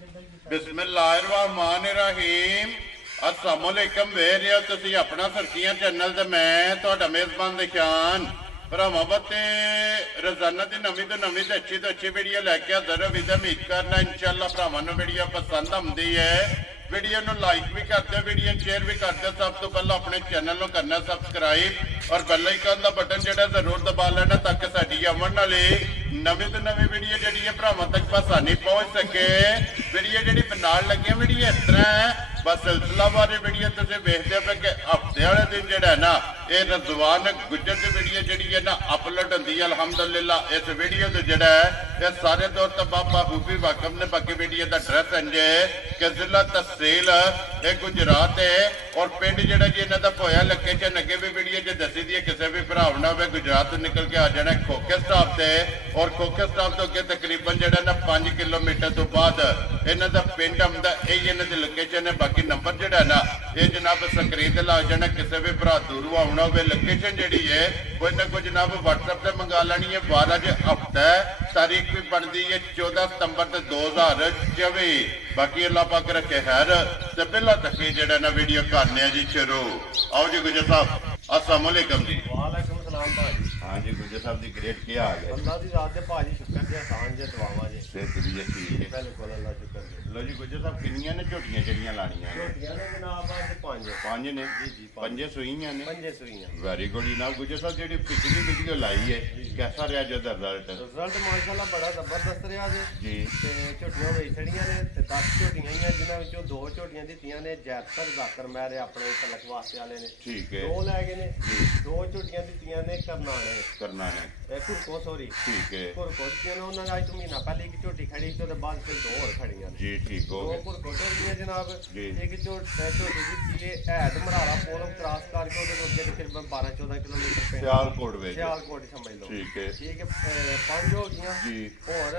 बिस्मिल्लाहिर्रहमानिर्रहीम। अस्सलाम वालेकुम। वे रहे हो तुसी अपना सरकियां चैनल ते मैं तुहाडा मेजबान निशान भरावां बत्ते रोजाना दी नवीं तो अच्छी वीडियो लैके हाजिर होई ते उम्मीद करना इंशाअल्लाह भरावां नूं वीडियो पसंद आउंदी है। वीडियो नूं लाइक भी कर दो, वीडियो शेयर भी कर दो। सब तो पहले अपने चैनल नूं करना सब्सक्राइब और बेल आइकन दा बटन जिहड़ा जरूर दबा लेना ताकि साडी आउण वाली नवीं तो नवीं वीडियो जिहड़ी है भरावां तक आसानी पहुंच सके। वीडियो जिहड़ी बनाउण लगे वीडियो इस तरह है, बस सिलसिलावार वीडियो तुसीं वेखदे पे कि हफ्ते वाले दिन जिहड़ा है ना ये रज़वान गुज्जर की वीडियो जिहड़ी है ना अपलोड होंदी है। अल्हम्दुलिल्लाह इस वीडियो तो जिहड़ा है ये सारे तौर तो बाबा खूबी वाकफ ने। बाकी वीडियो का एड्रैस इंजे कि जिला तहसील ये गुजरात है और पिंड जिहड़ा जी इन्हां दा पोया लोकेशन अगे भी वीडियो च दसी दी है। किसी भी भरा ना हो गुजरात तो निकल के आ जाना खोखे स्टाफ से और खोखे स्टाफ तो अगे तकरीबन जिहड़ा ना 5 किलोमीटर तो बाद इन्हां दा पिंड आउंदा। यही इन्हां दी लोकेशन है। बाकी नंबर जिहड़ा है ना ये जनाब स्क्रीन ते लग जाना। किसी भी भरा दूरों आउणा होवे लोकेशन जिहड़ी है वो इन्हां को जनाब व्हाट्सएप ते मंगा लैनी है। 12 ज हफ्ता है, तारीख भी बनती है 14 सितंबर 2024। बाकी अल्लाह पाक रखे खैर ते पहला तक जिहड़ा ना वीडियो करने जी शुरू। आओ जी गुजर साहब, अस्सलाम वालेकुम जी। वालेकुम सलाम भाजी। हाँ जी गुजर साहब दी ग्रेट क्या आ गया? अल्लाह दी रात दे भाजी शुक्र जे आसान जे दुआवां जे सेहत भी अच्छी है। बिल्कुल अल्लाह शुक्र जे। लो जी गुजर साहब किन्नियां ने झोटियां जड़ियां लानियां? झोटियां ने जनाब अज 5 5 ने जी पंजे सुईयां ने। पंजे सुईयां। वेरी गुड जनाब। गुजर साहब जी पिछली वीडियो लाई है कैसा रहा जो रिजल्ट? रिजल्ट माशाल्लाह बड़ा जबरदस्त रहा जे जी। ते झोटियां वेच छड़ियां ने ते 10 झोटियां ही जिन्हां विचों 2 झोटियां दित्तियां ने जैतपुर जाकर मैरे अपने तलक वास्ते वाले ने। ठीक है। 2 लै गए ने, 2 झोटियां दित्तियां ने करना ने घुरको सॉरी ठीक है। घुरको दित्तियां ने उन्हां ने अज तो महीना पहले एक झोटी खड़ी ते ओहदे बाद फिर 2 होर खड़ियां ने जी। ठीक हो दो गया घुरको झोटियां जनाब। जी। एक झोटी दित्ती है हैट मराला पोलम क्रॉस करके ओहदे अगे तकरीबन 12-14 किलोमीटर पिंड सियालकोट में सियालकोट समझ लो। ठीक है। ठीक है 5 हो गईਆਂ जी। और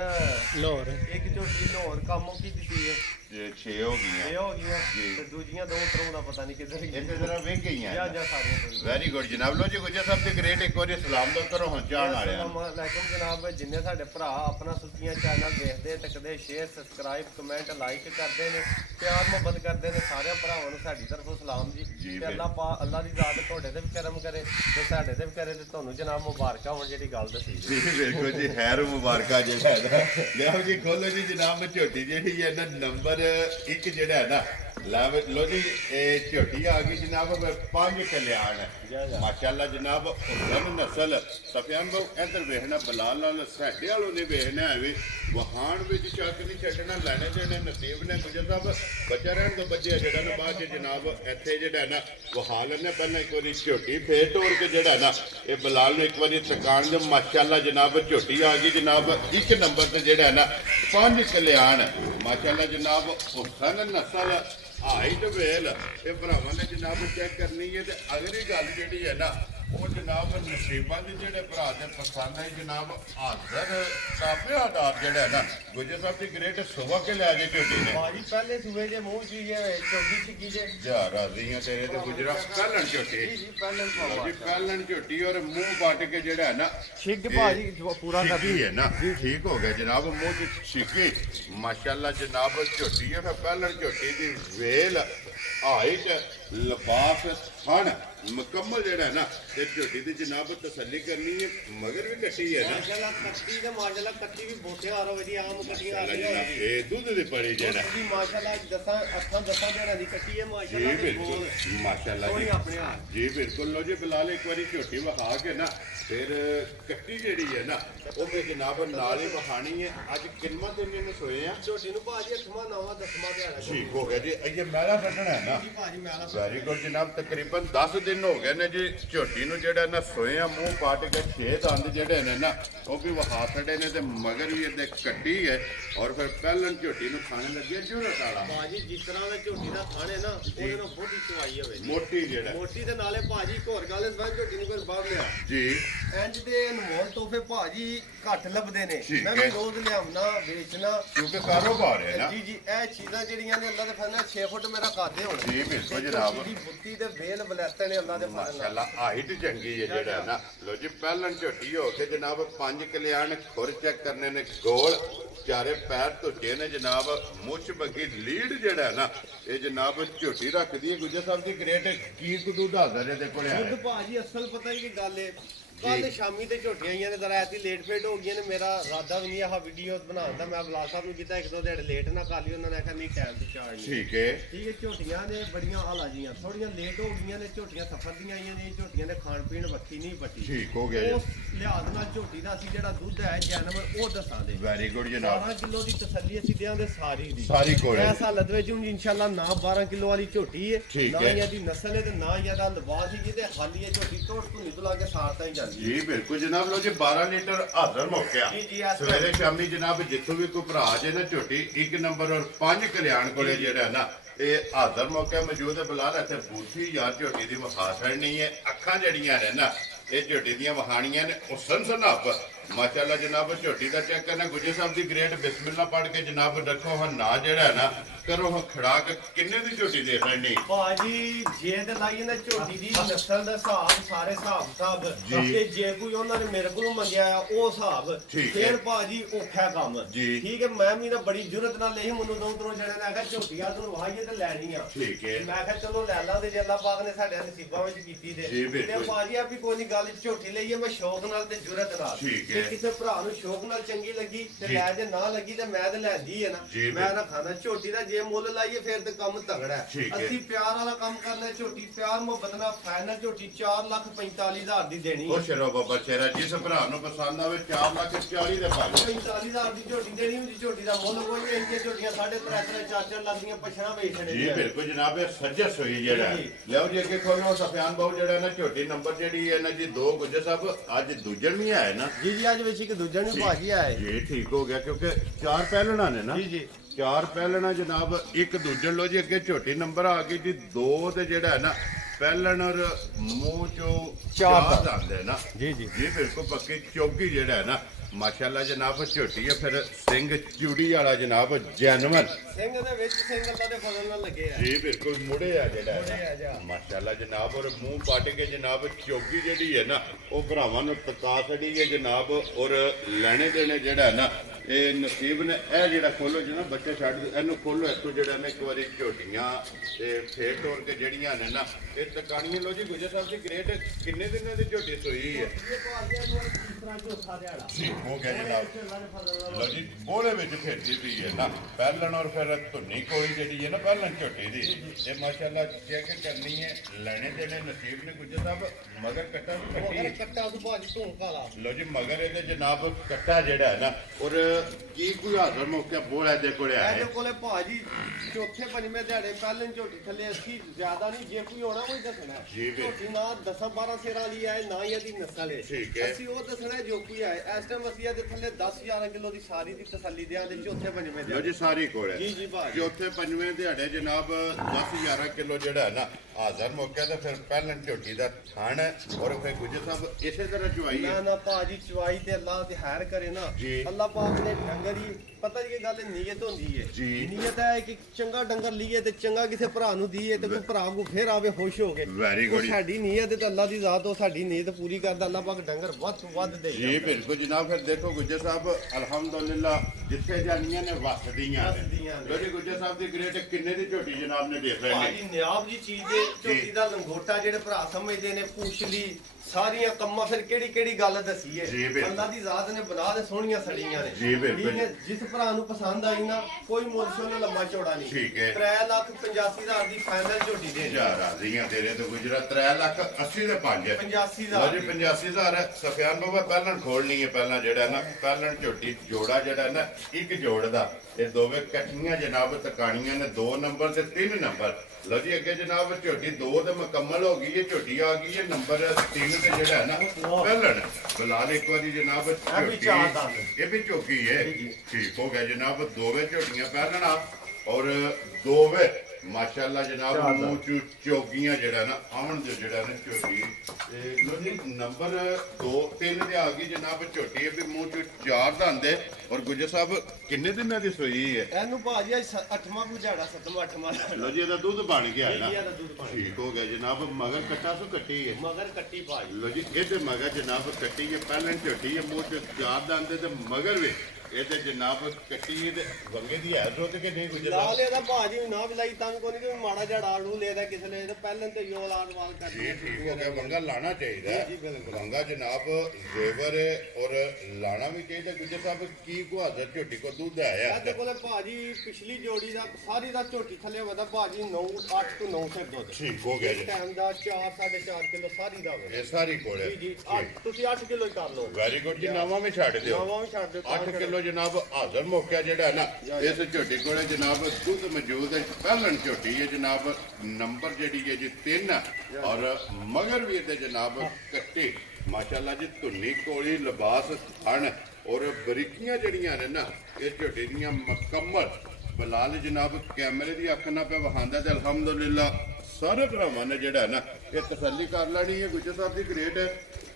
लाहौर एक झोटी लाहौर कामों की दित्ती है ये 6 हो गई 6 हो गईਆਂ जी। ਤੇ ਦੂਜੀਆਂ ਦੋ ਤਰ੍ਹਾਂ ਦਾ ਪਤਾ ਨਹੀਂ ਕਿੱਧਰ ਗਈਆਂ। इसे जरा वेख गई हैं। ਜਾ ਸਾਰੀਆਂ ਤੋਂ वेरी गुड जनाब। लो जी गुजर साहब दी ग्रेट एक बार सलाम दो करो हुन जान आ रहे हैं। अस्सलामुअलैकुम जनाब। जिन्ने साडे भरा अपना सुर्खियां चैनल देखते तकदे शेयर सबसक्राइब कमेंट लाइक करते हैं प्यार मुहब्बत करते हैं सारे भरावां नूं साडी तरफों सलाम जी। ते अल्लाह दी ज़ात तुहाडे ते भी करम करे ते साडे ते भी करे ते तुहानूं जनाब मुबारकां होण जेहड़ी गल दसी जी बिल्कुल जी खैर मुबारक जेड़ा है ना लियाओ जी खोलो जी जनाब झोटी जेहड़ी है ना नंबर 1 जेड़ा है ना लो जी झोटी आ गई जनाब 5 कल्याण माशाल्लाह जनाब हुसन नस्ल सफियान बहु इधर वेखना बलाल नाल साडे वालों ने वेखना है वे वहान विच चक नहीं छड्डना लेने देने नसीब ने गुजर साहब बच्चा रहन तो बच्चे जेड़ा ना बाद जनाब इत्थे जेड़ा ना वहा लेने पहले एक बारी झोटी फेर तोड़ के जेड़ा ना ये बलाल ने एक बारी थकान दे माशाल्लाह जनाब झोटी आ गई जनाब 1 नंबर ते जेड़ा है ना 5 कल्याण माशाल्लाह जनाब हुसन नस्ल हाइट वेल ये भरावां ने जनाब चेक करनी है। तो अगली गल जी है ना वो जनाब नसीबा के जेडे भरा ने पसंद है जनाब हाजर ताबेदार जेड़ा है ना गुजर साहब की ग्रेट सुबह के लिया जे झोटी ने भाजी पहले सुबह जे मुंह जी है चौगी छिकी जे जा राजी हैं तेरे ते गुजरा पहलन झोटी जी पहले जी पहलन झोटी और मुंह बाट के जेड़ा है ना छिक भाजी पूरा छिकी है ना ठीक हो गया जनाब मुंह की छिकी माशाल्लाह जनाब झोटी है फिर पहलन झोटी दी वेल हाइट लिबास थन मुकम्मल जेड़ा है ना ते झोटी दी जनाब तसल्ली करनी है मगर भी कट्टी है ना माशाल्लाह कट्टी भी बोते आ रही है आम कट्टी आ रही जनाब है ये दूध दी पड़ी जेड़ा जी माशाल्लाह 10 जेड़ा दी कट्टी है जी माशाल्लाह बिल्कुल माशाल्लाह जी अपने हाथ जी बिल्कुल लो जी बिलाल एक बारी झोटी वहा के ना फिर कट्टी जेड़ी है ना वो मैं जनाब नाल ही वहानी है अज किन्ना दिन ने सोए हैं झोटी नु भाजी 8वां 9वां 10वां दिहाड़ा ठीक हो गया जी ये मेला कटना है ना जी भाजी मैला वेरी गुड जनाब तकरीबन 10 दिन हो गए ने जी झोटी नु जेड़ा ना सोया मुंह पाट के 6 दंद जेड़े ने ना वो भी वहा छड़े ने ते मगर भी ये कट्टी है और फिर पहलन झोटी नु खाने लगे जोरा ताला भाजी जिस तरह दा झोटी दा खाने ना ਉਹਦੇ ਨਾਲ ਬਹੁਤੀ ਚਵਾਈ ਹੋਵੇ मोटी जेड़ा ਮੋਟੀ ਦੇ ਨਾਲੇ ਭਾਜੀ ਇੱਕ ਹੋਰ ਗੱਲ ਇਸ ਵਾਰ ਝੋਟੀ ਨੂੰ ਕੋਈ ਬਾਹਰ ਲਿਆ जी ਇੰਜ ਦੇ ਅਨਮੋਲ ਤੋਹਫੇ ਭਾਜੀ ਘੱਟ ਲੱਭਦੇ ਨੇ ਠੀਕ ਮੈਂ ਹੈ। ਵੀ ਰੋਜ਼ ਲਿਆਉਣਾ ਵੇਚਣਾ क्योंकि कारोबार है ना ਜੀ ਜੀ ਇਹ ਚੀਜ਼ਾਂ ਜਿਹੜੀਆਂ ਨੇ ਅੱਲਾ ਦੇ ਫਜ਼ਲ ਨਾਲ 6 ਫੁੱਟ ਮੇਰਾ ਕਾਦੇ ਹੋਣ जी बिल्कुल जनाब ਦੀ ਬੁੱਤੀ ਦੇ ਵੇਲ ਬਲੈਤਣ ਅੱਲਾ ਦੇ ਫਜ਼ਲ ਨਾਲ। ਮਾਸ਼ਾਅੱਲਾ ਹਾਈਟ ਚੰਗੀ ਹੈ ਜਿਹੜਾ ਨਾ। ਲੋ ਜੀ ਪਹਿਲਣ ਝੋਟੀ ਹੋ ਕੇ ਜਨਾਬ 5 ਕਲਿਆਣ ਖੁਰ ਚੈੱਕ ਕਰਨੇ ਨੇ ਗੋਲ, ਚਾਰੇ ਪੈਰ ਧੁੱਜੇ ਨੇ ਜਨਾਬ, ਮੁੱਛ ਬੱਗੀ ਲੀਡ ਜਿਹੜਾ ਨਾ ਇਹ ਜਨਾਬ ਝੋਟੀ ਰੱਖਦੀ ਹੈ। ਗੁੱਜਰ ਸਾਹਿਬ ਦੀ ਗ੍ਰੇਟ ਕੀ ਕੁਦੂ ਦੱਸਦਾ ਜੇ ਦੇ ਕੋਲੇ ਆ ਦੁੱਧ ਭਾਜੀ ਅਸਲ ਪਤਾ ਕੀ ਗੱਲ ਏ, ਕੱਲ ਸ਼ਾਮੀ ਤੇ ਝੋਟੀਆਂ ਆਈਆਂ ਨੇ ਜ਼ਰਾ ਐਤੀ ਲੇਟ ਫੇਟ ਹੋ ਗਈਆਂ ਨੇ। ਮੇਰਾ ਇਰਾਦਾ ਵੀ ਨਹੀਂ ਆਹ ਵੀਡੀਓ ਬਣਾਉਣ ਦਾ, ਮੈਂ ਬਲਾ ਸਾਹਿਬ ਨੂੰ ਕੀਤਾ ਇੱਕ ਦੋ ਦਿਨ ਲੇਟ ਨਾ ਕਰ ਲਈ, ਉਹਨਾਂ ਨੇ ਆਖਿਆ ਨਹੀਂ ਟਾਈਮ ਤੇ ਚਾਰਜ ਨਹੀਂ। ਠੀਕ ਹੈ ਠੀਕ ਹੈ, ਝੋਟੀਆਂ ਨੇ ਬੜੀਆਂ ਹਾਲਾ ਜੀਆਂ, ਥੋੜੀਆਂ ਲੇਟ ਹੋ ਗਈਆਂ ਨੇ, ਝੋਟੀਆਂ ਸਫਰ ਦੀਆਂ ਆਈਆਂ ਨੇ, ਝੋਟੀਆਂ ਨੇ ਖਾਣ ਪੀਣ ਵੱਖੀ ਨਹੀਂ ਵੱਟੀ। ਠੀਕ ਹੋ ਗਿਆ ਉਸ ਲਿਹਾਜ਼ ਨਾਲ ਝੋਟੀ ਦਾ ਅਸੀਂ ਜਿਹੜਾ ਦੁੱਧ ਹੈ ਜੈਨਵਰ ਉਹ ਦੱਸਾਂਗੇ। ਵੈਰੀ ਗੁੱਡ ਜਨਾਬ। 12 ਕਿਲੋ ਦੀ ਤਸੱਲੀ ਅਸੀਂ ਦਿਆਂਗੇ ਸਾਰੀ ਦੀ, ਸਾਰੀ ਕੋਲੇ ਇਸ ਹਾਲਤ ਵਿੱਚ ਹੁਣ ਇਨਸ਼ਾਅੱਲਾ ਨਾ 12 ਕਿਲੋ ਵਾਲੀ ਝੋਟੀ ਹੈ, ਠੀਕ ਨਾ ਹੈ। ਇਹਦੀ ਨਸਲ ਹੈ ਤੇ ਨਾ ਇਹਦਾ ਲਿਬਾਸ ਹੀ, ਜਿਹਦੇ ਖਾਲੀ ਹੈ ਝੋਟੀ ਤੋੜ ਧੁਨੀ ਤੋਂ ਲਾ ਕੇ ਸਾਰਤਾ ਹੀ ਜਾਂਦੀ ਹੈ। ਜੀ ਬਿਲਕੁਲ ਜਨਾਬ। ਲੋ ਜੀ 12 ਲੀਟਰ ਹਾਜ਼ਰ ਮੌਕਿਆ ਜੀ, ਜੀ, ਇਸ ਸਵੇਰੇ ਸ਼ਾਮੀ ਜਨਾਬ ਜਿੱਥੋਂ ਵੀ ਕੋਈ ਭਰਾ ਜੇ ਨਾ ਝੋਟੀ 1 ਨੰਬਰ ਔਰ 5 ਕਲਿਆਣ ਕੋਲੇ ਜਿਹੜਾ ਨਾ ਇਹ ਹਾਜ਼ਰ ਮੌਕਿਆ ਮੌਜੂਦ ਹੈ। ਬਲਾਲ ਇੱਥੇ ਬੂਥੀ ਯਾਰ ਝੋਟੀ ਦੀ ਵਖਾਸਣ ਨਹੀਂ ਹੈ, ਅੱਖਾਂ ਜਿਹੜੀਆਂ ਨੇ ਨਾ ਇਹ ਝੋਟੀ ਦੀਆਂ ਵਹਾਣੀਆਂ ਨੇ ਉਹ ਸਨਸਨਾਪ ਮਾਸ਼ਾਅੱਲਾ ਜਨਾਬ। ਝੋਟੀ ਦਾ ਚੈੱਕ ਕਰਨਾ ਗੁੱਜਰ ਸਾਹਿਬ ਦੀ ਗ੍ਰੇਟ ਬਿਸਮਿਲ੍ਲਾ ਪੜ੍ਹ ਕੇ ਜਨਾਬ ਰੱਖੋ ਹਾਂ ਨਾ ਜਿਹੜਾ ਹੈ ਨਾ ਕਰੋ ਹਾਂ ਖੜਾਕ ਕਿੰਨੇ ਦੀ ਝੋਟੀ ਦੇ ਲੈਣੀ ਭਾਜੀ ਜੇ ਤੇ ਲਾਈਏ ਨਾ ਝੋਟੀ ਦੀ ਨਸਲ ਦਾ ਹਿਸਾਬ ਸਾਰੇ ਹਿਸਾਬ ਜੀ। ਤੇ ਜੇ ਕੋਈ ਉਹਨਾਂ ਨੇ ਮੇਰੇ ਕੋਲੋਂ ਮੰਗਿਆ ਆ ਉਹ ਹਿਸਾਬ ਠੀਕ ਹੈ। ਫਿਰ ਭਾਜੀ ਔਖਾ ਕੰਮ। ਜੀ। ਠੀਕ ਹੈ, ਮੈਂ ਵੀ ਨਾ ਬੜੀ ਜੁਰਤ ਨਾਲ ਲਈ ਮੈਨੂੰ ਦੋ ਤਰ੍ਹਾਂ ਜਣੇ ਨੇ ਆਖਿਆ ਝੋਟੀਆਂ ਤੁਹਾਨੂੰ ਵਾਹੀਏ ਤੇ ਲੈਣੀ ਆ। ਠੀਕ ਹੈ। ਮੈਂ ਕਿਹਾ ਚਲੋ ਲੈ ਲਾਂਗੇ ਜੇ ਅੱਲਾਹ ਪਾਕ ਨੇ ਸਾਡੇ ਨਸੀਬਾਂ ਵਿੱਚ ਕੀਤੀ ਜੀ, ਤੇ ਬਿਲਕੁਲ। ਭਾਜੀ ਆ ਵੀ ਕੋਈ ਨਹੀਂ ਗੱਲ ਝੋਟੀ ਲਈਏ ਮੈਂ ਸ਼ੌਕ ਨਾਲ ਤੇ ਜੁਰਤ ਨਾਲ। ਠੀਕ ਜੇ ਹੈ। ਕਿਸੇ ਭਰਾ ਨੂੰ ਸ਼ੌਕ ਨਾਲ ਚੰਗੀ ਲੱਗੀ ਤੇ ਜੀ। ਲੈ, ਜੇ ਨਾ ਲੱਗੀ ਤੇ ਮੈਂ ਤੇ ਲੈਂਦੀ ਹੈ ਨਾ। ਜੀ, ਮੈਂ ਨਾ ਖਾਣਾ ਝੋਟੀ ਦਾ ਜੇ ਮੁੱਲ ਲਾਈਏ ਫਿਰ ਤੇ ਕੰਮ ਤਗੜਾ ਹੈ। ਠੀਕ ਹੈ। ਅਸੀਂ ਪਿਆਰ ਵਾਲਾ ਕੰਮ ਕਰਨਾ, ਝੋਟੀ ਪਿਆਰ ਮੁਹੱਬਤ ਨਾਲ ਫਾਈਨਲ ਝੋਟੀ 4,45,000 ਦੀ ਦੇਣੀ ਹੈ। ਖੁਸ਼ ਰਹੋ ਬਾਬਾ ਸ਼ੇਰਾ। ਜਿਸ ਭਰਾ ਨੂੰ ਪਸੰਦ ਆਵੇ 4,40,000 ਦੇ ਪਾ 45,000 ਦੀ ਝੋਟੀ ਦੇਣੀ ਹੁੰਦੀ। ਝੋਟੀ ਦਾ ਮੁੱਲ ਕੋਈ ਨਹੀਂ, ਇੰਨੀਆਂ ਝੋਟੀਆਂ 3.5 4 ਲੱਖ ਦੀਆਂ ਪਛਣਾ ਵੇਚਣੇ ਜੀ ਬਿਲਕੁਲ ਜਨਾਬ। ਇਹ ਸੱਜਸ ਹੋਈ ਜਿਹੜਾ ਜੀ। ਲਿਆਓ ਜੀ ਅੱਗੇ ਖੋਲੋ ਸਫਿਆਨ ਬਾਹੂ ਜਿਹੜਾ ਨਾ ਝੋਟੀ ਨੰਬਰ ਜਿਹੜੀ ਹੈ ਨਾ ਜੀ 2 ਗੁੱਜਰ ਸਾਹਿਬ ਅੱਜ ਦੂਜਣ ਵੀ ਆਏ ਨਾ ਜੀ ਜੀ ਅੱਜ ਵਿੱਚ ਇੱਕ ਦੂਜਾ ਨੂੰ ਭਾਜੀ ਆਏ ਜੀ। ਠੀਕ ਹੋ ਗਿਆ ਕਿਉਂਕਿ 4 ਪਹਿਲਣਾ ਨੇ ਨਾ ਜੀ ਜੀ 4 ਪਹਿਲਣਾ ਜਨਾਬ ਇੱਕ ਦੂਜਣ ਲੋ ਜੀ ਅੱਗੇ ਝੋਟੀ ਨੰਬਰ ਆ ਗਈ ਜੀ 2 ਤੇ ਜਿਹੜਾ ਹੈ ਨਾ ਪਹਿਲਣ ਔਰ ਮੂੰਹ ਚੋਂ ਚਾਰ ਆਉਂਦੇ ਨਾ ਜੀ ਜੀ ਜੀ ਬਿਲਕੁਲ ਪੱਕੀ ਚੌਕੀ ਜਿਹੜਾ ਹੈ ਨਾ ਮਾਸ਼ਾਅੱਲਾ ਜਨਾਬ ਝੋਟੀ ਹੈ। ਫਿਰ ਸਿੰਘ ਚੂੜੀ ਵਾਲਾ ਜਨਾਬ ਜੈਨਵਰ ਸਿੰਘ ਦੇ ਵਿੱਚ ਸਿੰਘ ਅੱਲਾ ਦੇ ਫਜ਼ਲ ਨਾਲ ਲੱਗੇ ਆ ਜੀ ਬਿਲਕੁਲ ਮੁੜੇ ਆ ਜਿਹੜਾ ਮੁੜੇ ਆ ਹੈ ਜਾ। ਨਾ ਮਾਸ਼ਾਅੱਲਾ ਜਨਾਬ। ਔਰ ਮੂੰਹ ਪੱਟ ਕੇ ਜਨਾਬ ਚੌਕੀ ਜਿਹੜੀ ਹੈ ਨਾ ਉਹ ਭਰਾਵਾਂ ਨੂੰ ਤਕਾ ਛੜੀ ਹੈ ਜਨਾਬ। ਔਰ ਲੈਣੇ ਦੇਣੇ ਜਿਹੜਾ ਹੈ ਨਾ ਇਹ ਨਸੀਬ ਨੇ। ਇਹ ਜਿਹੜਾ ਖੋਲੋ ਜਨਾ ਬੱਚੇ ਛੱਡ ਦਿਓ, ਇਹਨੂੰ ਖੋਲੋ ਇੱਥੋਂ ਜਿਹੜਾ ਨਾ ਇੱਕ ਵਾਰੀ ਝੋਟੀਆਂ ਤੇ ਫੇਰ ਤੋੜ ਕੇ ਜਿਹੜੀਆਂ ਨੇ ਨਾ ਇਹ ਟਕਾਣੀਆਂ। ਲੋ ਜੀ ਗੁਜਰ ਸਾਹਿਬ ਦੀ ਗ੍ਰੇਟ ਕਿੰਨੇ ਦਿਨਾਂ ਦੀ ਝੋਟੀ ਸੋਈ ਹੈ? ਹੋ ਗਿਆ ਜਨਾਬ। ਲੋ ਜੀ ਬੋਲੇ ਵਿੱਚ ਫੇਰਦੀ ਪਈ ਹੈ ਨਾ ਪਹਿਲਣ ਔਰ ਫਿਰ ਧੁੰਨੀ ਕੋਈ ਜਿਹੜੀ ਹੈ ਨਾ ਪਹਿਲਣ ਝੋਟੀ ਦੀ ਇਹ ਮਾਸ਼ਾਅੱਲਾ ਚੈੱਕ ਕਰਨੀ ਹੈ। ਲੈਣੇ ਦੇਣੇ ਨਸੀਬ ਨੇ ਗੁਜਰ ਸਾਹਿਬ। ਮਗਰ ਕੱਟਾ ਕੱਟੀ ਕੱਟਾ ਉਹ ਭਾਜੀ ਢੂੰ ਕਾਲਾ। ਲੋ ਜੀ ਮਗਰ ਇਹਦੇ ਜਨਾਬ ਕੱਟਾ ਜਿਹੜਾ ਹੈ ਨਾ ਔਰ ਕੀ ਕੋਈ ਹਾਜ਼ਰ ਮੌਕੇ ਬੋਲ ਇਹਦੇ ਕੋਲੇ ਆਏ ਇਹਦੇ ਕੋਲੇ ਭਾਜੀ ਚੌਥੇ ਪੰਜਵੇਂ ਦਿਹਾੜੇ ਪਹਿਲੇ ਝੋਟੀ ਥੱਲੇ ਅਸੀਂ ਜ਼ਿਆਦਾ ਨਹੀਂ, ਜੇ ਕੋਈ ਹੋਣਾ ਕੋਈ ਦੱਸਣਾ ਹੈ। ਜੀ ਬਿਲਕੁਲ। ਝੋਟੀ ਨਾ 10-12 ਸੇਰਾਂ ਵਾਲੀ ਆਏ ਨਾ ਹੀ ਇਹਦੀ ਨਸਲ ਹੈ। ਠੀਕ ਹੈ। ਅਸੀਂ ਉਹ ਦੱਸਣਾ ਹੈ ਜੋ ਕੋਈ ਆਏ। ਇਸ ਟਾਈਮ ਅਸੀਂ ਇਹਦੇ ਥੱਲੇ 10-11 ਕਿਲੋ ਦੀ ਸਾਰੀ ਦੀ ਤਸੱਲੀ ਦਿਆਂਗੇ ਚੌਥੇ ਪੰਜਵੇਂ ਲੋ ਦਿਹਾੜੇ। ਜੀ ਸਾਰੀ ਕੋਲੇ ਜੀ ਜੀ ਭਾਜੀ। ਚੌਥੇ ਪੰਜਵੇਂ ਦਿਹਾੜੇ ਜਨਾਬ 10-11 ਕਿਲੋ ਜਿਹੜਾ ਹੈ ਨਾ ਹਾਜ਼ਰ ਮੌਕੇ ਤੇ ਫਿਰ ਪਹਿਲਣ ਝੋਟੀ ਦਾ ਥਣ ਔਰ ਫਿਰ ਗੁਜਰ ਸਾਹਿਬ ਇਸੇ ਤਰ੍ਹਾਂ ਚੁਆਈ ਨਾ ਹੈ ਨਾ ਭਾਜੀ ਚਵਾਈ ਤੇ ਅੱਲਾਹ ਤੇ ਹੈਰ ਕਰੇ ਨਾ। ਜੀ। ਅੱਲਾਹ ਪਾਕ ਨੇ ਡੰਗਰ ਹੀ ਪਤਾ ਜੀ ਗੱਲ ਨੀਅਤ ਹੁੰਦੀ ਹੈ। ਜੀ। ਨੀਅਤ ਹੈ ਕਿ ਚੰਗਾ ਡੰਗਰ ਲਈਏ ਤੇ ਚੰਗਾ ਕਿਸੇ ਭਰਾ ਨੂੰ ਦਈਏ ਤੇ ਕੋਈ ਭਰਾ ਕੋ ਫੇਰ ਆਵੇ ਖੁਸ਼ ਹੋ ਕੇ। Very good। ਉਹ ਸਾਡੀ ਨੀਅਤ ਤੇ ਅੱਲਾਹ ਦੀ ਜ਼ਾਤ ਉਹ ਸਾਡੀ ਨੀਅਤ ਪੂਰੀ ਕਰਦਾ। ਅੱਲਾਹ ਪਾਕ ਡੰਗਰ ਵੱਧ ਤੋਂ ਵੱਧ ਦੇ ਜੀ ਬਿਲਕੁਲ ਜਨਾਬ। ਫਿਰ ਦੇਖੋ ਗੁਜਰ ਸਾਹਿਬ ਅਲਹਮਦੁਲਿਲਾ ਜਿੱਥੇ ਜਾਨੀਆਂ ਨੇ ਵਸਦੀਆਂ ਵਸਦੀਆਂ ਨੇ। ਨੇ। ਲੋ ਜੀ ਗੁਜਰ ਸਾਹਿਬ ਦੀ ਗ੍ਰੇਟ ਕਿੰਨੇ ਦੀ ਝੋਟੀ ਜਨਾਬ ਨੇ ਦੇਖ ਰਹੇ ਨੇ? ਭਾਜੀ ਨਿਆਬ ਜੀ ਚੀਜ਼ ਦੇ ਝੋਟੀ ਦਾ ਲੰਗੋਟਾ ਜਿਹੜੇ ਭਰਾ ਸਮਝਦੇ ਨੇ ਪੁੱਛਲੀ ਸਾਰੀਆਂ ਕੰਮਾਂ ਫਿਰ ਕਿਹੜੀ ਕਿਹੜੀ ਗੱਲ ਦਸੀਏ। ਜੀ ਬਿਲਕੁਲ। ਅੱਲਾਹ ਦੀ ਜ਼ਾਤ ਨੇ ਬਣਾ ਦੇ ਸੋਹਣੀਆਂ ਸੜੀਆਂ ਨੇ। ਜੀ ਬਿਲਕੁਲ। ਠੀਕ ਹੈ, ਜਿਸ ਭਰਾ ਨੂੰ ਪਸੰਦ ਆਈ ਨਾ ਕੋਈ ਮੁੱਲ ਸ਼ੋਲ ਲੰਮਾ ਚੌੜਾ ਨਹੀਂ। ਠੀਕ ਹੈ। 3,85,000 ਦੀ ਫਾਈਨਲ ਝੋਟੀ ਦੇ ਜਾ ਰਾਜ਼ੀਆਂ ਤੇਰੇ ਤੋਂ ਗੁਜਰਾ 3,80,000 ਦੇ 5 85,000 ਲੋ ਜੀ 85,000 ਹੈ। ਸਫਿਆਨ ਬਾਬਾ ਪਹਿਲਾਂ ਖੋਲਣੀ ਹੈ। ਪਹਿਲਾਂ ਜਿਹੜਾ ਨਾ ਪਹਿਲਾਂ ਝੋਟੀ ਜੋੜਾ ਜਿਹੜਾ ਨਾ ਇੱਕ ਜੋੜ ਦਾ ਇਹ ਦੋਵੇਂ ਇਕੱਠੀਆਂ ਜਨਾਬ ਤਕਾਣੀਆਂ ਨੇ 2 ਨੰਬਰ ਤੇ 3 ਨੰਬਰ। ਲੋ ਜੀ ਅੱਗੇ ਜਨਾਬ ਝੋਟੀ 2 ਤੇ ਮੁਕੰਮਲ ਹੋ ਗਈ ਹੈ। ਝੋਟੀ ਆ ਗਈ ਹੈ ਨੰਬਰ 3 ਤੇ ਜਿਹੜਾ ਹੈ ਨਾ ਪਹਿਲਣ ਬਲਾਲ ਇੱਕ ਵਾਰੀ ਜਨਾਬ ਵੀ ਝੋਟੀ ਚਾਰ ਦੰਦ। ਇਹ ਵੀ ਝੋਕੀ ਹੈ। ਜੀ, ਜੀ। ਠੀਕ ਹੋ ਗਿਆ ਜਨਾਬ। ਦੋਵੇਂ ਝੋਟੀਆਂ ਪਹਿਲਣਾ ਔਰ ਦੋਵੇਂ ਮਾਸ਼ਾਅੱਲਾ ਜਨਾਬ ਚਾਰ ਮੂੰਹ ਚ ਚੋਗੀਆਂ ਜਿਹੜਾ ਨਾ ਆਉਣ ਦੇ ਜਿਹੜਾ ਨਾ ਝੋਟੀ ਤੇ ਲੋ ਜੀ ਨੰਬਰ 2 3 ਤੇ ਆ ਗਈ ਜਨਾਬ ਝੋਟੀ ਹੈ ਵੀ ਮੂੰਹ ਚ 4 ਦੰਦ ਹੈ ਔਰ ਗੁੱਜਰ ਸਾਹਿਬ ਕਿੰਨੇ ਦਿਨਾਂ ਦੀ ਸੋਈ ਹੈ ਇਹਨੂੰ ਭਾਜੀ 8ਵਾਂ ਕੁ ਝਾੜਾ 7ਵਾਂ 8ਵਾਂ ਲੋ ਜੀ ਇਹਦਾ ਦੁੱਧ ਬਣ ਗਿਆ ਹੈ ਨਾ ਜੀ ਇਹਦਾ ਦੁੱਧ ਪਾਣੀ ਠੀਕ ਹੋ ਗਿਆ ਜਨਾਬ ਮਗਰ ਕੱਟਾ ਸੋ ਕੱਟੀ ਹੈ ਮਗਰ ਕੱਟੀ ਭਾਜੀ ਲੋ ਜੀ ਇਹਦੇ ਮਗਰ ਜਨਾਬ ਕੱਟੀ ਹੈ ਪਹਿਲਾਂ ਝੋਟੀ ਹੈ ਮੂੰਹ ਚ 4 ਦੰਦ ਤੇ ਮਗਰ ਵੇ ਇਹਦੇ ਜਨਾਬ ਕੱਟੀ ਹੈ ਤੇ ਵੰਗੇ ਦੀ ਹੈ ਦੁੱਧ ਕਿ ਨਹੀਂ ਗੁੱਜਰ ਲਾ ਸਾਹਿਬ ਲਿਆ ਤਾਂ ਭਾਜੀ ਨਾ ਵੀ ਲਾਈ ਤਾਂ ਕੋਈ ਨਹੀਂ ਮਾੜਾ ਝਾੜਾ ਆੜੂ ਲੈਦਾ ਕਿਸੇ ਨੇ ਤਾਂ ਪਹਿਲਾਂ ਤੇ ਯੋ ਲਾਲ ਵਾਲ ਜੀ ਕਰਦੀ ਠੀਕ ਹੋ ਗਿਆ ਵੰਗਾ ਲਾਣਾ ਚਾਹੀਦਾ ਜੀ, ਬਿਲਕੁਲ। ਵੰਗਾ ਜਨਾਬ ਜ਼ੇਵਰ ਔਰ ਲਾਣਾ ਵੀ ਚਾਹੀਦਾ ਗੁੱਜਰ ਸਾਹਿਬ ਕੀ ਗੁਹਾਦਰ ਝੋਟੀ ਕੋ ਦੁੱਧ ਆਇਆ ਸਾਡੇ ਕੋਲੇ ਭਾਜੀ ਪਿਛਲੀ ਜੋੜੀ ਦਾ ਸਾਰੀ ਦਾ ਝੋਟੀ ਥੱਲੇ ਵਦਾ ਭਾਜੀ 9 8 ਤੋਂ 9 ਸਿਰ ਦੁੱਧ ਠੀਕ ਹੋ ਗਿਆ ਜੀ ਟਾਈਮ ਦਾ 4 4.5 ਕਿਲੋ ਸਾਰੀ ਦਾ ਹੋਵੇ ਇਹ ਸਾਰੀ ਕੋਲੇ ਜੀ ਜੀ ਤੁਸੀਂ 8 ਕਿਲੋ ਹੀ ਕਰ ਲਓ ਵੈਰੀ ਗੁੱਡ ਜੀ ਨਵਾਂ ਵੀ ਛੱਡ ਦਿਓ ਨਵਾਂ ਵੀ ਛੱਡ ਦਿਓ 8 ਕਿਲੋ ਜਨਾਬ ਹਾਜ਼ਰ ਮੌਕਿਆ ਜਿਹੜਾ ਹੈ ਨਾ ਇਸ ਝੋਟੀ ਕੋਲੇ ਜਨਾਬ ਦੁੱਧ ਮੌਜੂਦ ਹੈ ਪਹਿਲਣ ਝੋਟੀ ਹੈ ਜਨਾਬ ਨੰਬਰ ਜਿਹੜੀ ਹੈ ਜੀ 3 ਔਰ ਮਗਰ ਵੀ ਇਹਦੇ ਜਨਾਬ ਕੱਟੇ ਮਾਸ਼ਾਅੱਲਾ ਜੀ ਧੁੰਨੀ ਕੋਲੀ ਲਿਬਾਸ ਥਣ ਔਰ ਬਰੀਕੀਆਂ ਜਿਹੜੀਆਂ ਨੇ ਨਾ ਇਹ ਝੋਟੀ ਦੀਆਂ ਮੁਕੰਮਲ ਬਲਾਲ ਜਨਾਬ ਕੈਮਰੇ ਦੀ ਅੱਖ ਨਾਲ ਪਿਆ ਵਹਾਂਦਾ ਤੇ ਅਲਹਮਦੁਲਿਲਾ ਸਾਰੇ ਭਰਾਵਾਂ ਨੇ ਜਿਹੜਾ ਨਾ ਇਹ ਤਸੱਲੀ ਕਰ ਲੈਣੀ ਹੈ ਗੁੱਜਰ ਸਾਹਿਬ ਦੀ ਗ੍ਰੇਟ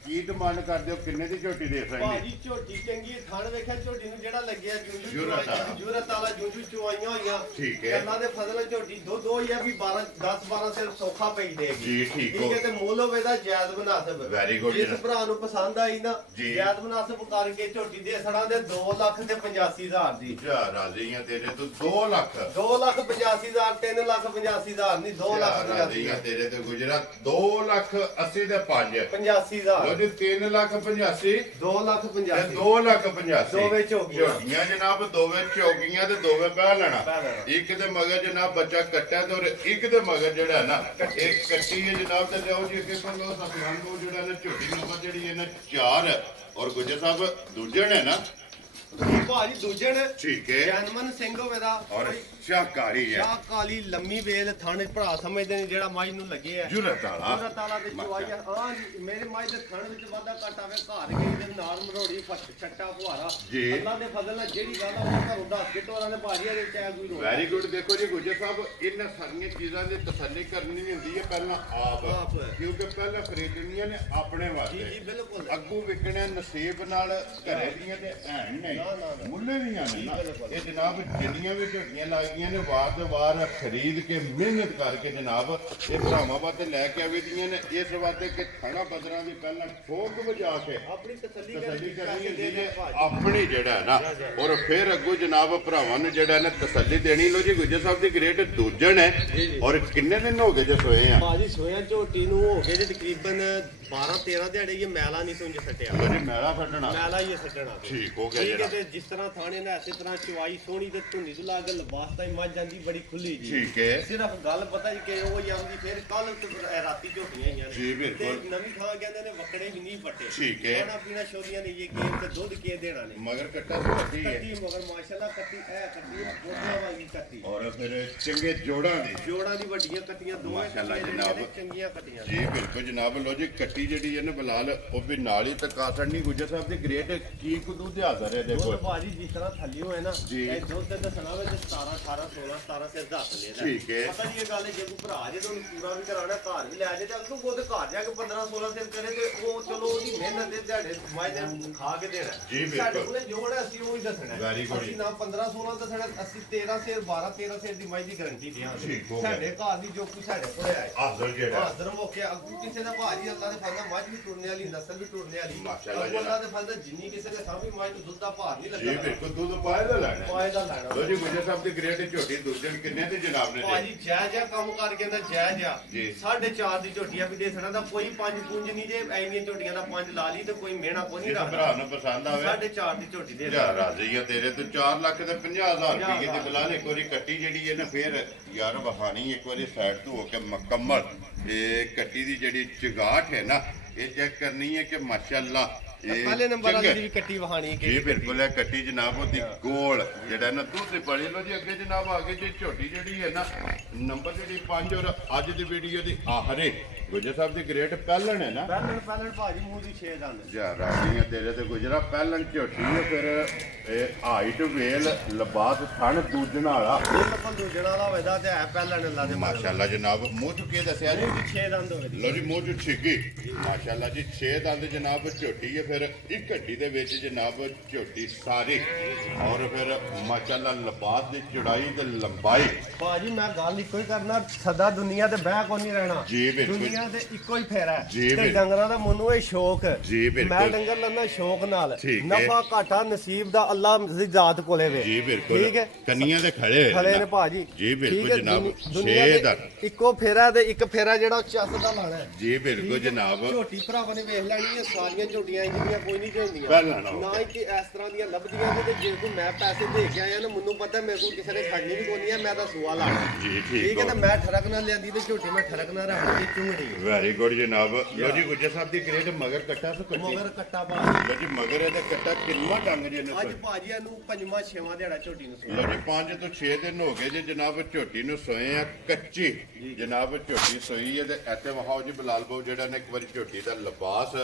ਕੀ ਡਿਮਾਂਡ ਕਰਦੇ ਹੋ ਕਿੰਨੇ ਦੀ ਝੋਟੀ ਦੇ ਸਕਦੇ ਭਾਜੀ ਝੋਟੀ ਚੰਗੀ ਥਣ ਵੇਖਿਆ ਝੋਟੀ ਨੂੰ ਜਿਹੜਾ ਲੱਗਿਆ ਜੂੰਜੂ ਜੁਰਤ ਵਾਲਾ। ਜੁਰਤ ਵਾਲਾ ਜੂੰਜੂ ਚੁਆਈਆਂ ਹੋਈਆਂ ਠੀਕ ਹੈ। ਅੱਲਾ ਦੇ ਫਜ਼ਲ ਨਾਲ ਝੋਟੀ ਦੋ ਹੀ ਆ ਵੀ 12 10 12 ਸਿਰ ਸੌਖਾ ਪਈ ਦੇਗੀ ਜੀ, ਠੀਕ ਹੋ। ਹੈ ਤੇ ਮੁੱਲ ਹੋਵੇ ਦਾ ਜਾਇਜ਼ ਮੁਨਾਸਬ Very good ਜਿਸ ਜਨਾਬ। ਭਰਾ ਨੂੰ ਪਸੰਦ ਆਈ ਨਾ ਜੀ। ਜਾਇਜ਼ ਮੁਨਾਸਬ ਕਰਕੇ ਝੋਟੀ ਦੇ ਸੜਾਂ ਦੇ 2 ਲੱਖ ਤੇ 85,000 ਦੀ ਜਾ ਰਾਜ਼ੀਆਂ ਤੇਰੇ ਤੋਂ 2 ਲੱਖ 2 ਲੱਖ 85,000 3 ਲੱਖ 85,000 ਨਹੀਂ 2 ਲੱਖ ਰਾਜ਼ੀਆਂ 85,000 ਤੇਰੇ ਤੋਂ ਗੁਜਰਾਤ 2 ਲੱਖ 80 ਦੇ 5 85,000 ਲੋ ਜੀ 3 ਲੱਖ 85 2 ਲੱਖ ਤੇ 85 2 ਲੱਖ 85 ਦੋਵੇਂ ਝੋਕੀਆਂ। ਝੋਕੀਆਂ ਜਨਾਬ ਦੋਵੇਂ ਝੋਕੀਆਂ ਤੇ ਦੋਵੇਂ ਪਹਿ ਲੈਣਾ ਪਹਿ ਲੈਣਾ। ਇੱਕ ਦੇ ਮਗਰ ਜਨਾਬ ਬੱਚਾ ਕੱਟਾ ਤੇ ਔਰ ਇੱਕ ਦੇ ਮਗਰ ਜਿਹੜਾ ਨਾ ਇਹ ਕੱਟੀ ਹੈ ਜਨਾਬ ਤੇ ਲਿਆਓ ਜੀ ਅੱਗੇ ਕੋਲ ਸਤਨਾਮ ਕੋ ਜਿਹੜਾ ਨਾ ਝੋਟੀ ਨੰਬਰ ਜਿਹੜੀ ਹੈ ਨਾ 4 ਔਰ ਗੁਜਰ ਸਾਹਿਬ ਦੂਜੇ ਨੇ ਨਾ ਭਾਜੀ ਦੂਜੇ ਨੇ ਠੀਕ ਹੈ ਜਨਮਨ ਸਿੰਘ ਹੋਵੇ ਦਾ ਔਰ ਸ਼ਾਕਾਰੀ ਹੈ ਸ਼ਾਹ ਕਾਲੀ ਲੰਮੀ ਵੇਲ ਥਣ ਭਰਾ ਸਮਝਦੇ ਨੇ ਜਿਹੜਾ ਮਾਈ ਨੂੰ ਲੱਗੇ ਆ ਜੁਰਤ ਵਾਲਾ ਪੂਰਾ ਤਾਲਾ ਵਿੱਚ ਚਵਾਈਆ ਹਾਂ ਜੀ, ਮੇਰੇ ਮਾਈ ਦੇ ਥਣ ਵਿੱਚ ਵਾਧਾ ਘਟ ਆਵੇ ਘਰ ਗਈ ਤੇ ਨਾਰ ਮਰੋੜੀ ਛੱਟਾ ਫੁਹਾਰਾ ਜੀ। ਅੱਲਾ ਦੇ ਫਜ਼ਲ ਨਾਲ ਜਿਹੜੀ ਗੱਲ ਆ ਉਹ ਘਰੋਂ ਦੱਸ ਕੇ ਟੋਰਾਂ ਦੇ ਭਾਜੀ ਦੇ ਚਾਹ ਕੋਈ ਰੋਣਾ ਵੈਰੀ ਗੁੱਡ ਦੇਖੋ ਜੀ ਗੁਜਰ ਸਾਹਿਬ ਇਹਨਾਂ ਸਾਰੀਆਂ ਚੀਜ਼ਾਂ ਦੀ ਤਸੱਲੀ ਕਰਨੀ ਹੁੰਦੀ ਹੈ ਪਹਿਲਾਂ ਆਪ ਆਪ। ਕਿਉਂਕਿ ਪਹਿਲਾਂ ਖਰੀਦਣੀਆਂ ਨੇ ਆਪਣੇ ਜੀ ਜੀ ਵਾਸਤੇ ਬਿਲਕੁਲ ਅੱਗੂ ਵਿਕਣੇ ਨਸੀਬ ਨਾਲ ਘਰੇ ਦੀਆਂ ਤੇ ਐਨ ਨਹੀਂ ਨਾ, ਨਾ, ਨਾ। ਮੁੱਲੇ ਦੀਆਂ ਨੇ ਨਾ ਬਿਲਕੁਲ। ਇਹ ਜਨਾਬ ਜਿੰਨੀਆਂ ਵੀ ਝੋਟੀਆਂ ਲੱਗਦੀਆਂ ਨੇ ਵਾਰ ਦੇ ਵਾਰ ਖਰੀਦ ਕੇ ਮਿਹਨਤ ਕਰਕੇ ਜਨਾਬ ਇਹ ਭਰਾਵਾਂ ਵਾਸਤੇ ਲੈ ਕੇ ਆਵੀਆਂ ਨੇ ਇਸ ਵਾਸਤੇ ਕਿ ਥਾਣਾ ਪੱਧਰਾਂ ਦੀ ਪਹਿਲਾਂ ਠੋਕ ਵਜਾ ਕੇ ਆਪਣੀ ਤਸੱਲੀ ਤਸੱਲੀ ਕਰਨੀ ਕਰਕੇ ਹੁੰਦੀ ਦੇ ਹੈ ਭਾਜੀ ਆਪਣੀ ਜਿਹੜਾ ਹੈ ਨਾ ਔਰ ਫਿਰ ਅੱਗੋਂ ਜਨਾਬ ਭਰਾਵਾਂ ਨੂੰ ਜਿਹੜਾ ਨਾ ਤਸੱਲੀ ਦੇਣੀ ਲੋ ਜੀ ਗੁੱਜਰ ਸਾਹਿਬ ਦੀ ਗ੍ਰੇਟ ਦੂਜਣ ਹੈ ਔਰ ਕਿੰਨੇ ਦਿਨ ਹੋ ਗਏ ਜੇ ਸੋਏ ਆ ਭਾਜੀ ਸੋਇਆ ਝੋਟੀ ਨੂੰ ਹੋ ਗਏ ਜੇ ਤਕਰੀਬਨ 12 13 ਦਿਹਾੜੇ ਇਹ ਮੈਲਾ ਨਹੀਂ ਸੁੰਝ ਸੱਟਿਆ ਲੋ ਜੀ ਮੈਲਾ ਛੱਡਣਾ ਮੈਲਾ ਹੀ ਇਹ ਸੱਟਣਾ ਠੀਕ ਹੋ ਗਿਆ ਠੀਕ ਹੈ ਜਿਹੜਾ ਤੇ ਜਿਸ ਤਰ੍ਹਾਂ ਥਾਣੇ ਨਾਲ ਇਸੇ ਤਰ੍ਹਾਂ ਚਵਾਈ ਸੋਹਣੀ ਤੇ ਧੁੰਨੀ ਤੋਂ ਲਾ ਕੇ ਲਿਬਾਸ ਤਾਂ ਹੀ ਮੱਝ ਜਾਂਦੀ ਬੜੀ ਖੁੱਲੀ ਜੀ ਠੀਕ ਹੈ ਸਿਰਫ ਗੱਲ ਪਤਾ ਜੀ ਕਿ ਉਹ ਜਾਂਦੀ ਫਿਰ ਕੱਲ ਰਾਤੀ ਝੋਟੀਆਂ ਆਈਆਂ ਨੇ ਜੀ, ਬਿਲਕੁਲ। ਤੇ ਨਵੀਂ ਥਾਂ ਕਹਿੰਦੇ ਨੇ ਵਕੜੇ ਵੀ ਨਹੀਂ ਪੱਟੇ ਠੀਕ ਹੈ। ਖਾਣਾ ਪੀਣਾ ਸ਼ੋਰੀਆਂ ਨੇ ਇਹ ਗੇਮ ਤੇ ਦੁੱਧ ਕੇ ਦੇਣਾ ਨੇ ਮਗਰ ਕੱਟਾ ਸੁੱਟੀ ਹੈ ਕੱਟੀ ਮਗਰ ਮਾਸ਼ਾਅੱਲਾ ਕੱਟੀ ਕੱਟੀ ਗੋਡਿਆਂ ਵਾਲੀ ਕੱਟੀ ਔਰ ਫਿਰ ਚੰਗੇ ਜੋੜਾਂ ਦੀ ਜੋੜਾਂ ਦੀ ਵੱਡੀਆਂ ਕੱਟੀਆਂ ਦੋਵੇਂ ਮਾਸ਼ਾਅੱਲਾ ਕੱਟੀਆਂ ਜਨਾਬ। ਜਿਹੜੀਆਂ ਨੇ ਚੰਗੀਆਂ ਕੱਟੀਆਂ ਜੀ ਬਿਲਕੁਲ ਜਨਾਬ ਲੋ ਜੀ ਕੱਟੀ ਜਿਹੜੀ ਹੈ ਨਾ ਬਲਾਲ ਉਹ ਵੀ ਨਾਲ ਹੀ ਤਕਾ ਛੜਨੀ ਗੁੱਜਰ ਸਾਹਿਬ ਦੀ ਗ੍ਰੇਟ ਕੀ ਕੁਦੂ ਤੇ ਹਾਜ਼ਰ ਹੈ ਦੇਖੋ ਦੁੱਧ ਭਾਜੀ ਜਿਸ ਤਰ੍ਹਾਂ ਥੱਲਿਓ ਹੈ ਨਾ ਜੀ। ਇਹ ਦੁੱਧ ਤੇ ਦੱਸਣਾ ਵੇ ਤੇ 17 18 16 17 ਸਿਰ ਦੱਸ ਲੈਦਾ ਠੀਕ ਹੈ। ਪਤਾ ਜੀ ਇਹ ਗੱਲ ਜੇ ਕੋਈ ਭਰਾ ਜੇ ਤੁਹਾਨੂੰ ਪੂਰਾ ਵੀ ਕਰਾਉਣਾ ਘਰ ਵੀ ਲੈ ਜੇ ਤੇ ਅੱਗੋਂ ਉਹਦੇ ਘਰ ਜਾ ਕੇ 15 16 ਸਿਰ ਕਰੇ ਤੇ ਉਹ ਚਲੋ ਉਹਦੀ ਮਿਹਨਤ ਦੇ ਦਿਹਾੜੇ ਮਾਈ ਦੇ ਖਾ ਕੇ ਦੇਣਾ ਜੀ, ਬਿਲਕੁਲ। ਸਾਡੇ ਕੋਲੇ ਜੋ ਹੈ ਅਸੀਂ ਉਹ ਹੀ ਦੱਸਣਾ Very good। ਅਸੀਂ ਨਾ 15 16 ਦੱਸਣਾ ਅਸੀਂ 13 ਸਿਰ 12 13 ਸਿਰ ਦੀ ਮਾਈ ਦੀ ਗਾਰੰਟੀ ਦਿਆਂਗੇ ਠੀਕ ਹੋ ਗਿਆ। ਸਾਡੇ ਘਰ ਦੀ ਜੋ ਕੁਛ ਸਾਡੇ ਕੋਲੇ ਆਏ ਹਾਜ਼ਰ ਜਿਹੜਾ ਹਾਜ਼ਰ ਮੌਕੇ ਅੱਗੂ ਕਿਸੇ ਦਾ ਭਾਜੀ ਅੱਲਾ ਦੇ ਫਜ਼ਲ ਮੱਝ ਵੀ ਟੁਰਨੇ ਵਾਲੀ ਨਸਲ ਵੀ ਟੁਰਨੇ ਵਾਲੀ ਮਾਸ਼ਾਅੱਲਾ ਅੱਗੋਂ ਅੱਲਾ ਦੇ ਫਜ਼ਲ ਜਿੰਨੀ ਕਿਸੇ ਦੇ ਸਾਹਮਣੇ ਮਾਝ ਨੂੰ ਦੁੱਧ ਦਾ ਭਾਰ ਨਹੀਂ ਜੀ ਲੱਗਦਾ ਬਿਲਕੁਲ ਦੁੱਧ ਪਾਏ ਦਾ ਲੈਣਾ ਪਾਏ ਦਾ ਲੈਣਾ ਲੋ ਜੀ ਗੁੱਜਰ ਸਾਹਿਬ ਦੀ ਗ੍ਰੇਟ ਝੋਟੀ ਦੂਜਣ ਕਿੰਨੇ ਤੇ ਜਨਾਬ ਨੇ ਦੇ ਭਾਜੀ ਜਾਇਜ਼ ਆ ਕੰਮ ਕਰਕੇ ਤਾਂ ਜਾਇਜ਼ ਆ ਜੀ। 4.5 ਦੀ ਝੋਟੀਆਂ ਵੀ ਦੇ ਸਕਦਾ ਦਾ ਕੋਈ 5 ਪੁੰਜ ਨਹੀਂ ਜੇ ਐਨੀਆਂ ਝੋਟੀਆਂ ਦਾ 5 ਲਾ ਲਈ ਤੇ ਕੋਈ ਮਿਹਣਾ ਕੋਈ ਨਹੀਂ ਜਿਸ ਰੱਖਦਾ ਭਰਾ ਨੂੰ ਪਸੰਦ ਆਵੇ 4.5 ਦੀ ਝੋਟੀ ਦੇ ਜਾ ਰਾਜ਼ੀ ਆ ਤੇਰੇ ਤੋਂ 4 ਲੱਖ ਤੇ 50,000 ਰੁਪਏ ਤੇ ਬਲਾਲ ਇੱਕ ਵਾਰੀ ਕੱਟੀ ਜਿਹੜੀ ਹੈ ਨਾ ਫੇਰ ਯਾਰ ਵਹਾਣੀ ਇੱਕ ਵਾਰੀ ਸਾਈਡ ਤੋਂ ਹੋ ਕੇ ਮੁਕੰਮਲ ਇਹ ਕੱਟੀ ਦੀ ਜਿਹੜੀ ਚਗਾਟ ਹੈ ਨਾ ਇਹ ਚੈੱਕ ਕਰਨੀ ਹੈ ਕਿ ਮਾਸ਼ਾਅੱਲਾ ਇਹ ਪਹਿਲੇ ਨੰਬਰ ਵਾਲੀ ਚੰਗੇ- ਦੀ ਵੀ ਕੱਟੀ ਵਹਾਣੀ ਹੈ ਜੀ ਬਿਲਕੁਲ ਹੈ ਕੱਟੀ ਜਨਾਬ ਉਹਦੀ ਗੋਲ ਜਿਹੜਾ ਨਾ ਦੂਸਰੀ ਪੜੀ ਲੋ ਜੀ ਅੱਗੇ ਜਨਾਬ ਆ ਗਏ ਜੀ ਝੋਟੀ ਜਿਹੜੀ ਹੈ ਨਾ ਨੰਬਰ ਜਿਹੜੀ 5 ਔਰ ਅੱਜ ਦੀ ਵੀਡੀਓ ਦੀ ਆਖਰੇ ਗੁਜਰ ਸਾਹਿਬ ਦੀ ਗ੍ਰੇਟ ਪਹਿਲਣ ਹੈ ਨਾ ਪਹਿਲਣ ਭਾਜੀ ਮੂੰਹ ਦੀ 6 ਦੰਦ ਯਾਰ ਰਾਣੀਆਂ ਤੇਰੇ ਤੇ ਗੁਜਰਾ ਪਹਿਲਣ ਝੋਟੀ ਹੈ ਫਿਰ ਇਹ ਹਾਈਟ ਵੇਲ ਲਬਾਸ ਥਣ ਦੂਜਣ ਵਾਲਾ ਇਹ ਤਾਂ ਦੂਜਣਾ ਵਾਲਾ ਵੈਦਾ ਤੇ ਹੈ ਪਹਿਲਣ ਅੱਲਾ ਦੇ ਮਾਸ਼ਾਅੱਲਾ ਜਨਾਬ ਮੂੰਹ ਚ ਕੀ ਦੱਸਿਆ ਜੀ 6 ਦੰਦ ਹੋਵੇ ਲੋ ਜੀ ਮੂੰਹ ਚ ਛਿੱਗੀ ਮਾਸ਼ਾਅੱਲਾ ਜੀ 6 ਦੰਦ ਜਨਾਬ ਝੋਟੀ ਹੈ ਫਿਰ ਇੱਕ ਘੱਟੀ ਦੇ ਵਿੱਚ ਜਨਾਬ ਝੋਟੀ ਸਾਰੀ ਔਰ ਫਿਰ ਮਾਸ਼ਾਅੱਲਾ ਲਬਾਸ ਦੀ ਚੌੜਾਈ ਤੇ ਲੰਬਾਈ ਭਾਜੀ ਮੈਂ ਗੱਲ ਇੱਕੋ ਹੀ ਕਰਨਾ ਸਦਾ ਦੁਨੀਆ ਤੇ ਬਹਿ ਕੋ ਨਹੀਂ ਰਹਿਣਾ ਜੀ ਬਿਲਕੁਲ ਦੁਨੀਆ ਤੇ ਇੱਕੋ ਹੀ ਫੇਰਾ ਜੀ ਤੇ ਬਿਲਕੁਲ। ਡੰਗਰਾਂ ਦਾ ਮੈਨੂੰ ਇਹ ਸ਼ੌਕ ਜੀ ਬਿਲਕੁਲ। ਮੈਂ ਡੰਗਰ ਲੈਣਾ ਸ਼ੌਕ ਨਾਲ ਠੀਕ ਹੈ। ਨਫਾ ਘਾਟਾ ਨਸੀਬ ਦਾ ਅੱਲਾ ਦੀ ਜ਼ਾਤ ਕੋਲੇ ਵੇ ਜੀ ਬਿਲਕੁਲ ਠੀਕ ਹੈ ਕੰਨੀਆਂ ਦੇ ਖੜੇ ਹੋਏ ਖੜੇ ਨਾ। ਨੇ ਭਾਜੀ ਜੀ ਬਿਲਕੁਲ ਠੀਕ ਹੈ, ਜਨਾਬ ਦੁਨੀਆ 6 ਦੇ ਦਾ ਇੱਕੋ ਫੇਰਾ ਤੇ ਇੱਕ ਫੇਰਾ ਜਿਹੜਾ ਉਹ ਚੱਸ ਦਾ ਲਾਣਾ ਹੈ ਜੀ ਬਿਲਕੁਲ ਠੀਕ ਹੈ? ਜਨਾਬ ਝੋਟੀ ਭਰਾਵਾਂ ਨੇ ਵੇਖ ਲੈਣੀ ਹੈ ਸਾਰੀਆਂ ਝੋਟੀਆਂ ਇੰਜੀਆਂ ਕੋਈ ਨਹੀਂ ਝੋਂਦੀਆਂ ਪਹਿਲਾਂ ਨਾਲੋਂ। ਨਾ ਹੀ ਕਿ ਇਸ ਤਰ੍ਹਾਂ ਦੀਆਂ ਲੱਭਦੀਆਂ ਨੇ ਤੇ ਜੇ ਕੋਈ ਮੈਂ ਪੈਸੇ ਦੇ ਕੇ ਆਇਆ ਨਾ ਮੈਨੂੰ ਪਤਾ ਮੇਰੇ ਕੋਲ ਕਿਸੇ ਨੇ ਖੜਨੀ ਵੀ ਕੋਈ ਹੈ ਮੈਂ ਤਾਂ ਸੁਆ ਲਾਣਾ ਜੀ ਠੀਕ ਹੈ ਹੋ। ਤੇ ਮੈਂ ਠਰਕ ਨਾਲ ਲਿਆਂਦੀ ਤੇ ਝੋਟੀ ਮੈਂ ਠਰਕ ਨਾਲ ਰੱਖਦੀ ਚੁੰਗੜੀ ਵੈਰੀ ਗੁੱਡ ਜਨਾਬ ਲੋ ਜੀ ਗੁੱਜਰ ਸਾਹਿਬ ਦੀ ਗ੍ਰੇਟ ਮਗਰ ਕੱਟਾ ਸੋ ਕੱਟੀ ਮਗਰ ਕੱਟਾ ਬਾਜੀ ਲੋ ਜੀ ਮਗਰ ਇਹਦਾ ਕੱਟਾ ਕਿੰਨਾ ਟੰਗ ਜੇ ਨੇ ਅੱਜ ਭਾਜੀਆਂ ਨੂੰ ਪੰਜਵਾਂ ਛੇਵਾਂ ਦਿਹਾੜਾ ਝੋਟੀ ਨੂੰ ਸੁਆ ਲੋ ਜੀ 5 ਤੋਂ 6 ਦਿਨ ਹੋ ਗਏ ਜੇ ਜਨਾਬ ਝੋਟੀ ਨੂੰ ਸੋਏ ਆ ਕੱਚੀ ਜਨਾਬ ਝੋਟੀ ਸੋਈ ਹੈ ਤੇ ਇੱਥੇ ਵਹਾਓ ਜੀ ਬਲਾਲ ਬਾਊ ਜਿਹੜਾ ਨੇ ਇੱਕ ਵਾਰੀ ਝੋਟੀ ਦਾ ਲਿਬਾਸ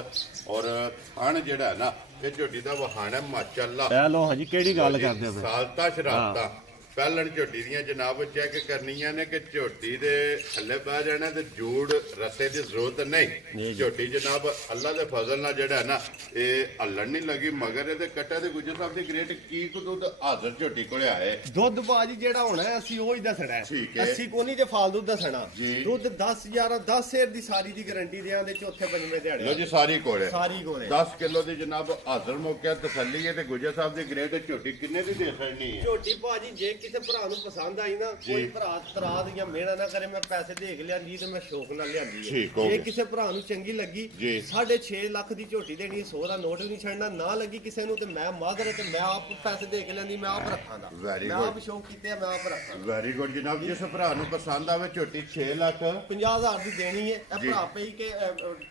ਔਰ ਥਣ ਜਿਹੜਾ ਹੈ ਨਾ ਇਹ ਝੋਟੀ ਦਾ ਵਹਾਣਾ ਮਾਸ਼ਾਅੱਲਾ ਇਹ ਲੋ ਹਜੀ ਕਿਹੜੀ ਗੱਲ ਕਰਦੇ ਹੋ ਸਾਲਤਾ ਸ਼ਰਾਬਤਾ ਪਹਿਲਣ ਝੋਟੀ ਦੀਆਂ ਜਨਾਬ ਚੈੱਕ ਕਰਨੀਆਂ ਨੇ ਕਿ ਝੋਟੀ ਦੇ ਥੱਲੇ ਬਹਿ ਜਾਣਾ ਤੇ ਜੂੜ ਰਸੇ ਦੀ ਜ਼ਰੂਰਤ ਨਹੀਂ ਝੋਟੀ ਜਨਾਬ ਅੱਲਾ ਦੇ ਫਜ਼ਲ ਨਾਲ ਜਿਹੜਾ ਹੈ ਨਾ ਇਹ ਹੱਲਣ ਨਹੀਂ ਲੱਗੀ ਮਗਰ ਇਹਦੇ ਕੱਟਾ ਦੇ ਗੁੱਜਰ ਸਾਹਿਬ ਦੀ ਗ੍ਰੇਟ ਕੀ ਕੁ ਦੁੱਧ ਹਾਜ਼ਰ ਝੋਟੀ ਕੋਲੇ ਆਏ ਦੁੱਧ ਬਾਜੀ ਜਿਹੜਾ ਹੋਣਾ ਹੈ, ਅਸੀਂ ਉਹ ਹੀ ਦੱਸਣਾ ਹੈ। ਠੀਕ ਹੈ। ਅਸੀਂ ਕੋਈ ਨਹੀਂ ਜੇ ਫਾਲਤੂ ਦੱਸਣਾ ਜੀ। ਦੁੱਧ 10 11 10 ਸ਼ੇਰ ਦੀ ਸਾਰੀ ਦੀ ਗਾਰੰਟੀ ਦਿਆਂ ਦੇ ਚੌਥੇ ਪੰਜਵੇਂ ਲੋ ਦਿਹਾੜੇ ਜੀ ਸਾਰੀ ਕੋਲੇ ਸਾਰੀ ਕੋਲੇ 10 ਕਿਲੋ ਦੀ ਜਨਾਬ ਹਾਜ਼ਰ ਮੌਕੇ ਤਸੱਲੀ ਹੈ ਤੇ ਗੁੱਜਰ ਸਾਹਿਬ ਦੀ ਗ੍ਰੇਟ ਝੋਟੀ ਕਿੰਨੇ ਦੀ ਦੇ ਸਕਣੀ ਹੈ ਝੋਟੀ ਭਾਜੀ ਜੇ ਕਿਸੇ ਭਰਾ ਨੂੰ ਪਸੰਦ ਆਈ ਨਾ ਕੋਈ ਭਰਾ ਤਰਾਦ ਜਾਂ ਮਿਹਣਾ ਨਾ ਕਰੇ ਮੈਂ ਪੈਸੇ ਦੇ ਕੇ ਲਿਆਂਦੀ ਤੇ ਮੈਂ ਸ਼ੌਕ ਨਾਲ ਲਿਆਂਦੀ ਠੀਕ ਹੋ ਜੇ ਗਿਆ। ਕਿਸੇ ਭਰਾ ਨੂੰ ਚੰਗੀ ਲੱਗੀ ਜੀ। 6.5 ਲੱਖ ਦੀ ਝੋਟੀ ਦੇਣੀ 100 ਦਾ ਨੋਟ ਵੀ ਨਹੀਂ ਛੱਡਣਾ ਨਾ ਲੱਗੀ ਕਿਸੇ ਨੂੰ ਤੇ ਮੈਂ ਮਾਦਰ ਤੇ ਮੈਂ ਆਪ ਪੈਸੇ ਦੇ ਕੇ ਲਿਆਂਦੀ ਮੈਂ ਆਪ ਰੱਖਾਂਗਾ Very ਮੈਂ good. ਆਪ ਸ਼ੌਕ ਕੀਤੇ ਆ, ਮੈਂ ਆਪ ਰੱਖਾਂਗਾ ਵੈਰੀ ਗੁੱਡ ਜਨਾਬ ਜਿਸ ਭਰਾ ਨੂੰ ਪਸੰਦ ਆਵੇ ਝੋਟੀ 6 ਲੱਖ 50,000 ਦੀ ਦੇਣੀ ਹੈ ਇਹ ਜੀ। ਭਰਾ ਪਈ ਕਿ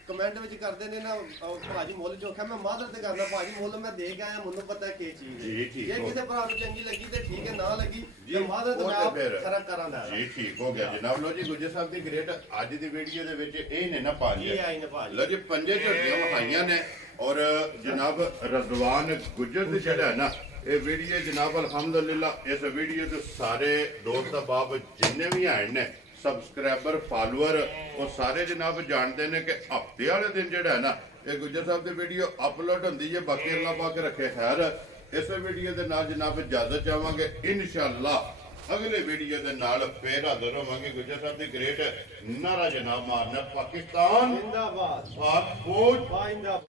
ਕਮੈਂਟ ਵਿੱਚ ਕਰਦੇ ਨੇ ਨਾ ਭਾਜੀ ਮੁੱਲ ਚੋਖਾ ਮੈਂ ਮਾਦਰ ਤੇ ਕਰਦਾ ਭਾਜੀ ਮੁੱਲ ਮੈਂ ਦੇ ਕੇ ਆਇਆ ਮੈਨੂੰ ਪਤਾ ਕੀ ਚੀਜ਼ ਜੀ, ਹੈ ਠੀਕ ਜੇ ਹੋ। ਕਿਸੇ ਭਰਾ ਨੂੰ ਚੰਗੀ ਲੱਗੀ ਤੇ ਠੀਕ ਹੈ ਨਾ ਲੱਗੀ ਜੀ, ਤੇ ਮਾਦਰ ਤੇ ਉਹ ਮੈਂ ਤੇ ਆਪ ਫਿਰ। ਫਰਕ ਕਰਾਂਗਾ ਜੀ ਠੀਕ ਹੋ ਗਿਆ ਜਨਾਬ ਲੋ ਜੀ ਗੁੱਜਰ ਸਾਹਿਬ ਦੀ ਗ੍ਰੇਟ ਅੱਜ ਦੀ ਵੀਡੀਓ ਦੇ ਵਿੱਚ ਇਹ ਨੇ ਨਾ ਪੰਜ ਇਹ ਆਈ ਨੇ ਭਾਜੀ ਲੋ ਜੀ ਪੰਜੇ ਝੋਟੀਆਂ ਵਿਖਾਈਆਂ ਨੇ ਔਰ ਜਨਾਬ ਰਜ਼ਵਾਨ ਗੁੱਜਰ ਦੇ ਜਿਹੜਾ ਹੈ ਨਾ ਇਹ ਵੀਡੀਓ ਜਨਾਬ ਅਲਹਮਦੁਲਿਲਾ ਇਸ ਵੀਡੀਓ ਦੇ ਸਾਰੇ ਦੋਸਤ ਅਬਾਬ ਜਿੰਨੇ ਵੀ ਆਏ ਨੇ ਸਬਸਕ੍ਰਾਈਬਰ ਫਾਲੋਅਰ ਉਹ ਸਾਰੇ ਜਨਾਬ ਜਾਣਦੇ ਨੇ ਕਿ ਹਫਤੇ ਵਾਲੇ ਦਿਨ ਜਿਹੜਾ ਹੈ ਨਾ ਇਹ ਗੁੱਜਰ ਸਾਹਿਬ ਦੀ ਵੀਡੀਓ ਅਪਲੋਡ ਹੁੰਦੀ ਹੈ ਬਾਕੀ ਅੱਲਾਹ ਪਾਕ ਰੱਖੇ ਖੈਰ ਇਸ ਵੀਡੀਓ ਦੇ ਨਾਲ ਜਨਾਬ ਇਜਾਜ਼ਤ ਚਾਹਾਂਗੇ ਇਨਸ਼ਾਅੱਲਾ ਅਗਲੇ ਵੀਡੀਓ ਦੇ ਨਾਲ ਫੇਰ ਹਾਜ਼ਰ ਹੋਵਾਂਗੇ ਗੁੱਜਰ ਸਾਹਿਬ ਦੀ ਗ੍ਰੇਟ ਨਾਰਾ ਜਨਾਬ ਮਾਰਨਾ ਪਾਕਿਸਤਾਨ ਜਿੰਦਾਬਾਦ ਪਾਕ ਫੌਜ ਬਾਇੰਦਾ